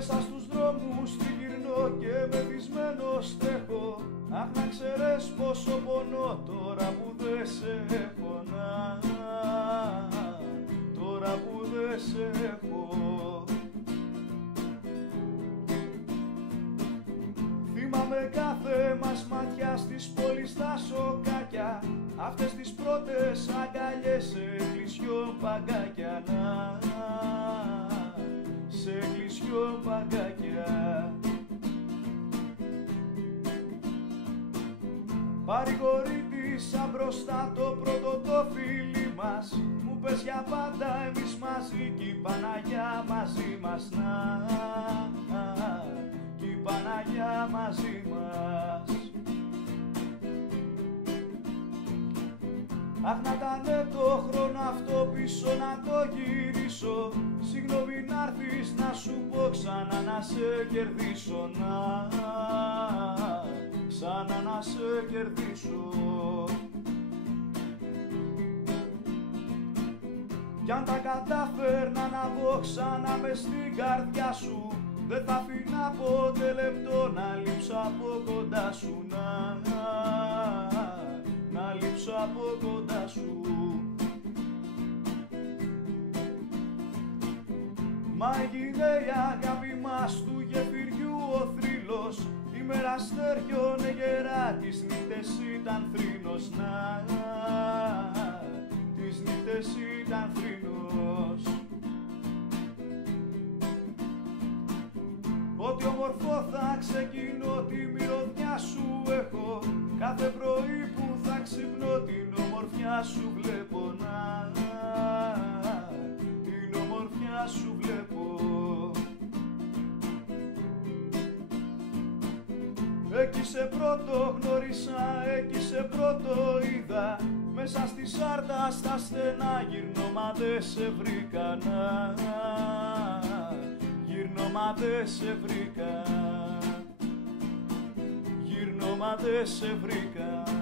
Μέσα στους δρόμους τριγυρνώ και μεθυσμένος τρέχω. Αχ, να ξέρεις πόσο πονώ τώρα που δεν σε έχω, τώρα που δεν σε έχω. Θυμάμαι κάθε μας ματιά στις πόλεις τα σοκάκια, αυτές τις πρώτες αγκαλιές σε εκκλησιών παγκάκια, σε εκκλησιών παγκάκια. Παρηγορήτησα μπροστά το πρώτο το φίλι μας, μου πες για πάντα εμείς μαζί κι η Παναγιά μαζί μας, κι η Παναγιά μαζί μας. Αχ, να ήταν το χρόνο αυτό πίσω να το γυρίσω, συγγνώμη να'ρθεις να σου πω ξανά να σε κερδίσω, ξανά να σε κερδίσω. Κι αν τα κατάφερνα να μπω ξανά μες στην καρδιά σου, δεν θα αφήνα ποτέ λεπτό να λείψω από κοντά σου, να λείψω από κοντά σου. Μα έγινε η αγάπη μας του γεφυριού ο θρύλος, η μέρα στεριώνε γερά, τις νύχτες ήταν θρήνος, τις νύχτες ήταν θρήνος. Ό,τι όμορφο θα ξεκινώ, τη μυρωδιά σου έχω, κάθε πρωί που θα ξυπνώ την ομορφιά σου βλέπω, την ομορφιά σου βλέπω. Εκεί σε πρώτο γνώρισα, εκεί σε πρώτο είδα, μέσα στη σάρτα στα στενά γυρνώ μα δε σε βρήκα, γυρνώ μα δε σε βρήκα, γυρνώ μα δε σε βρήκα.